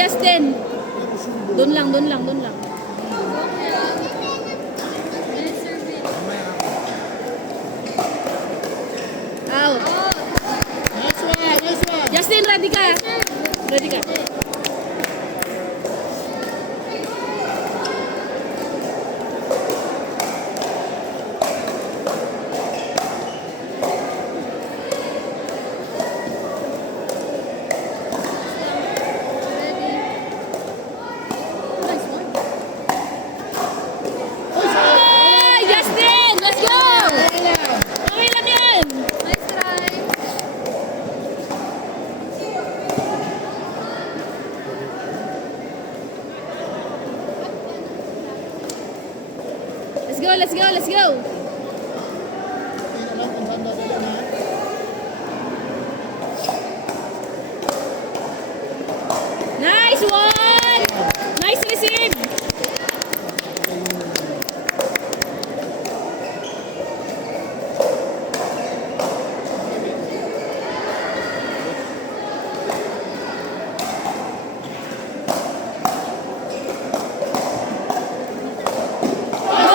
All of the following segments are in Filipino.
Justin. Doon lang, doon lang, doon lang. Out. Nice one. Justin, ready ka? Ready ka? Ay, Justin! Let's go! Okay lang yan! Nice try. Let's go, let's go, let's go! Alam kung saan dadalhin na. Nice one! Nice receive!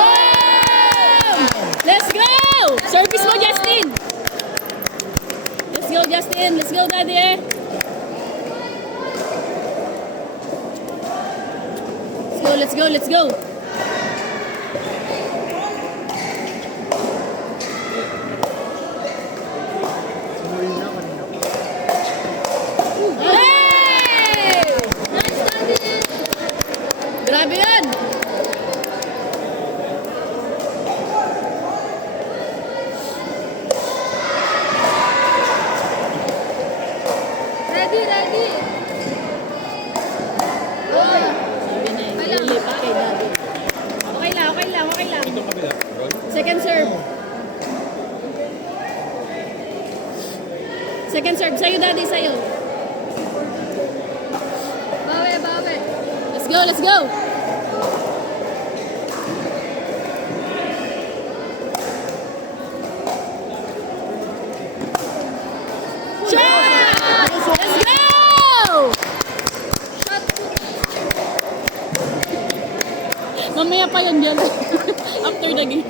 Boom! Let's go! Service mo, Justin! Let's go, Justin! Let's go, Daddy! Let's go, let's go! Hey! Nice, Daddy. Grabe yan! Ready, ready. Oh, Sabi na eh, Kailangan. lili pa kay Daddy. Okay lang, okay lang, okay lang. Second serve. Second serve, sa'yo Daddy, sa'yo. bawi, bawi. Let's go, let's go! Shot! Let's go! Shot. Mamaya pa yun dyan. After the game.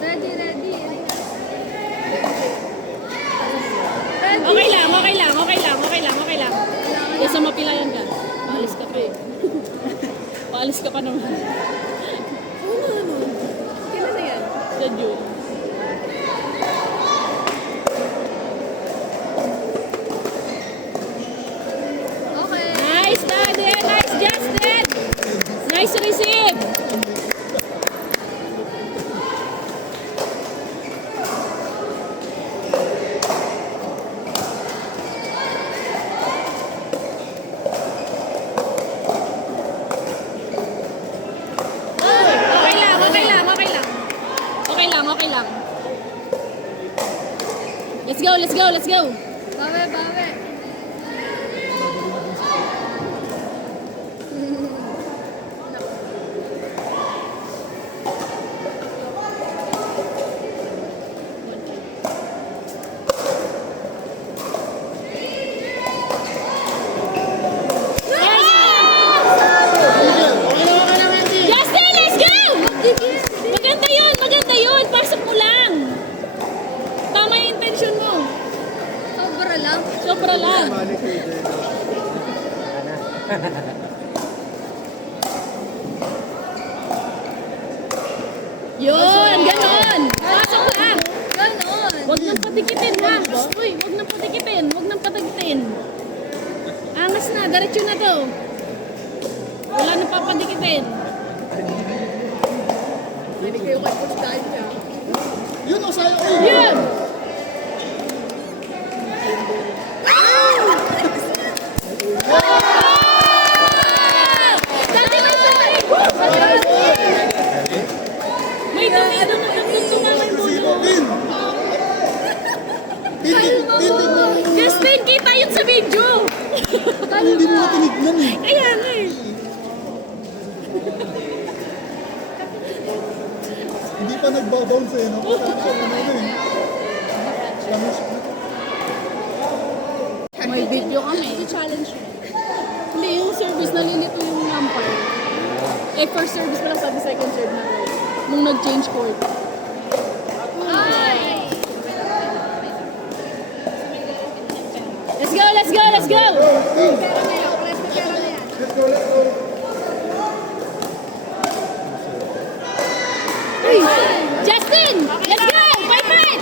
Ready, ready. Ready. Okay lang, okay lang, okay lang, okay lang, okay lang. Kesa mapilayan ka. Paalis ka pa eh. Paalis ka pa naman. Kailan na yan? Sa June. Okay. Nice, Daddy! Nice, Justin! Nice receive! Okay lang, okay lang, okay lang. Okay lang, okay lang. Let's go, let's go, let's go! Bawi, bawi. Justin, let's go! Maganda yun, maganda yun. Pasok mo lang. Tama yung intention mo. Sobra lang. Sobra lang. Yun, ganon. Pasok lang. Ganon. Huwag nang patikitin ha. Uy, huwag nang patikitin. Huwag nang patikitin. Angas na, diretso na to. Wala nang papadikitin. Hindi kayo kay Coach Tanya. Yun o sa'yo. Yun! Dati may sabay! May dumido mo ng tumama yung dulo. Tin! Titig mo. Justin, kita yun sa video. Hindi mo tinignan eh. Kaya nga eh. Hindi pa nagbabounce eh. Napatapos na eh. Sa music na. May video kami. Challenge. Hindi, yung service nalilito yung umpire. Eh, first service pa lang sabi second serve na rin. Nung nag-change court. Ay! Let's go, let's go, let's go! Pera na yan. Press na pera na yan. Justin! Let's go! Fight, fight!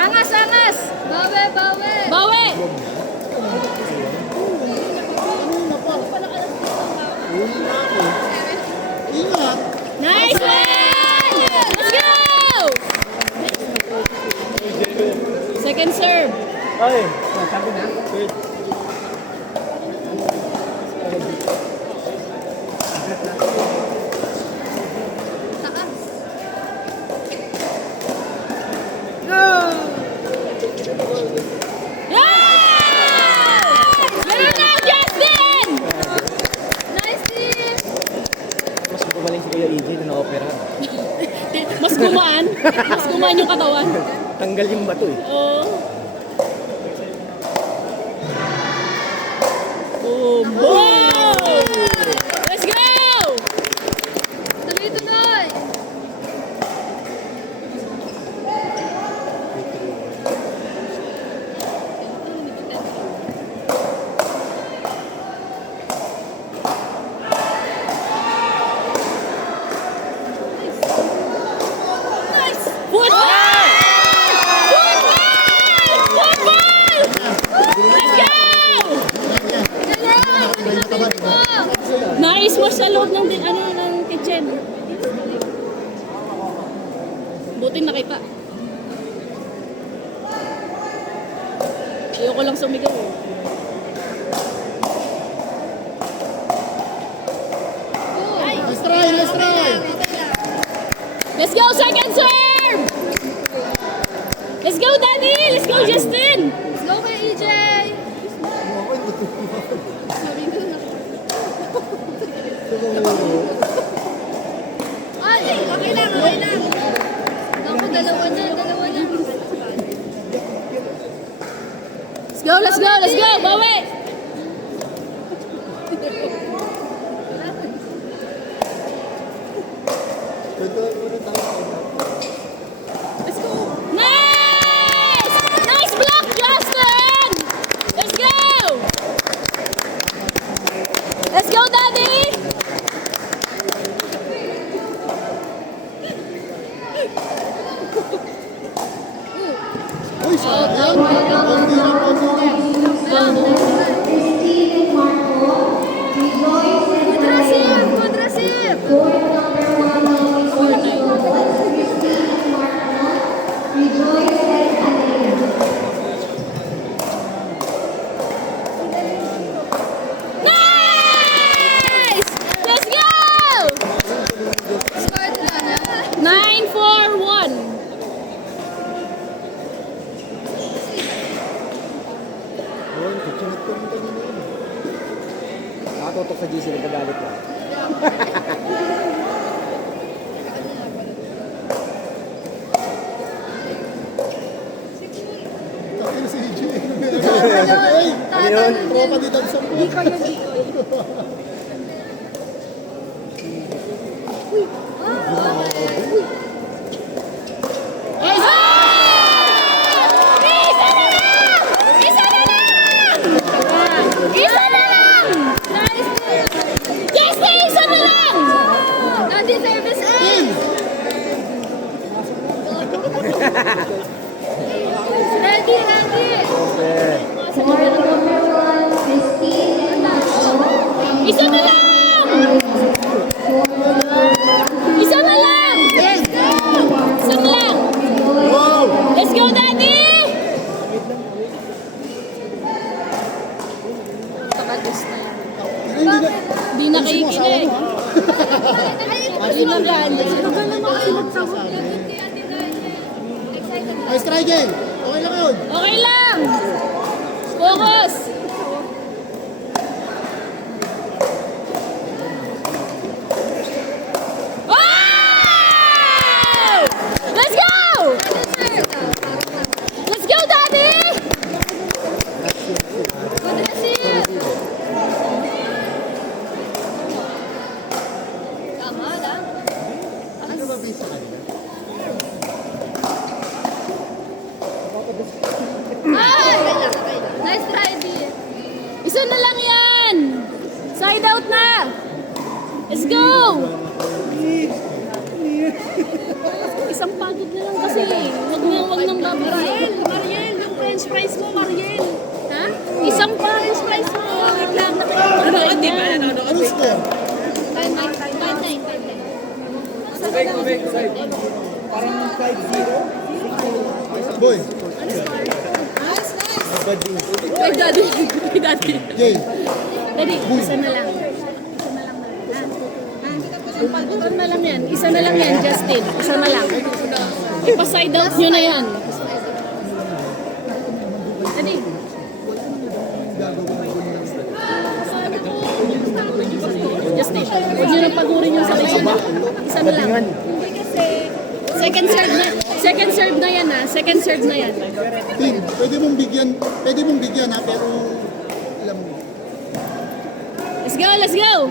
Angas, angas! Bawe, bawe. Bawi! Uwi na ako. Ingat. Nice one! Let's go! Second serve. Ay, sabi na. Wait. Taas. Ganun na, Justin! Nice team! Mas gumaling si Kuya EJ na na-opera. Mas gumaan. Mas gumaan yung katawan. Tanggal yung bato eh. Oh. Boom! Boom! Let's go! Tuloy-tuloy! Nice! Football! Football! Let's go! Galing! Ang lapit mo! Nice mo sa loob ng, ng kitchen. Buti nakita. Ayoko lang sumigaw. Let's try, let's try. Let's go, second serve! Let's go, Daddy! Let's go, Justin! Let's go kay EJ! Sabi ko na. Ay! Okay lang, okay lang. Ako, dalawa na, dalawa na. Let's go, let's go, let's go! Bawi! Let's go! Nice! Nice block, Justin! Let's go! Let's go, Daddy! Uy, sayang. Konti lang, Kudrasip! Kudrasip! Nice! Let's go! Score na. 9-4-1. Uy, kuchinat ko yung kanina yun. Nakatutok sa GC, nagkagalit lang. Takin si EJ. Ayun! Ayun. Tropa di Danson po. Isa na lang! Isa na lang! Nice team! Justin, isa na lang! Daddy service in! Ready, ready! Isa na lang! Isa na lang! Isa na lang! Wow! Let's go, Daddy! Takados na yan. Di nakikinig. Di na gani. Let's try again. Okay lang yun. Okay lang! Focus! Wow! Let's go! Isang pagod na lang kasi. Wag nang babarain. Mariel, yung french fries mo, Mariel. Ha? Isang french fries mo. Wait lang, nakikita. Di ba? Anong score? Time. Boy, Kay daddy. Jay. Daddy, isa na lang. Isa na lang yan, Justin. Isa na lang. Ipa-side out nyo na yan. Daddy. Justin, huwag nyo nang pagurin yung sarili nyo. Isa na lang. Second serve na yan ha. Second serve na yan. Team, pwede mong bigyan ha, pero alam mo. Let's go!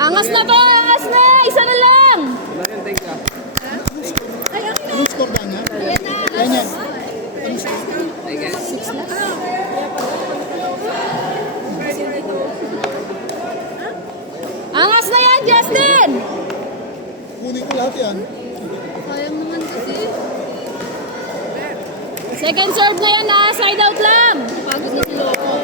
Angas na to! Angas na! Isa na lang! Anong score ba niya? Ganyan. Angas na yan, Justin! Kunin ko lahat yan. Sayang naman kasi. Second serve na yan ha. Side out lang. Pagod na si Loco.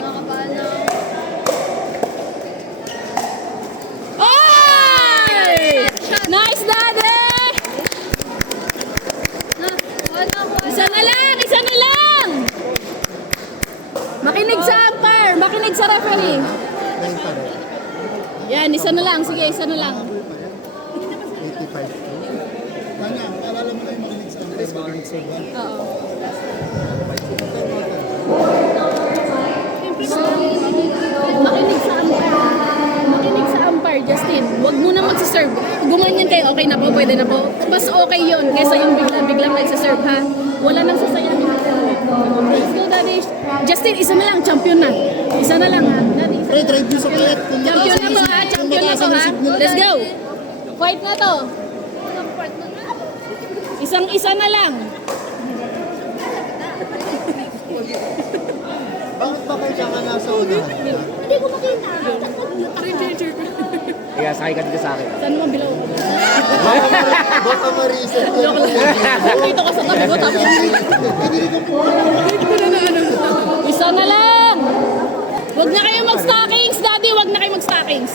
Nakakapala. Oy! Nice, daddy! Isa na lang! Isa na lang! Makinig sa umpire! Makinig sa referee! Yan, isa na lang. Sige, isa na lang. Kanya, paalala mo na yung makinig sa akin. Oo. Makinig sa umpire. Makinig sa umpire, Justin. Huwag mo na magsiserve. Gumanyan kayo, okay na po, pwede na po. Mas okay yun kaysa yung biglang nagsiserve, ha? Wala nang sasayangin. Let's go, Daddy. Justin, isa na lang. Champion na. Isa na lang, ha? Daddy, isa Pre, drive nyo sa kayat. Kung Champion na to, ha? Champion na to, ha? Let's go. Fight na to. Isang-isa na lang. Bakit ba kayo ka nasa unahan? Hindi ko makita. Kaya sakay ka dito sa akin. Saan naman bilaw? Baka ma-reset ko yung Dito ka sa tabi ko, tapos isa na lang. Huwag na kayo mag-stockings, Daddy. Huwag na kayo mag-stockings.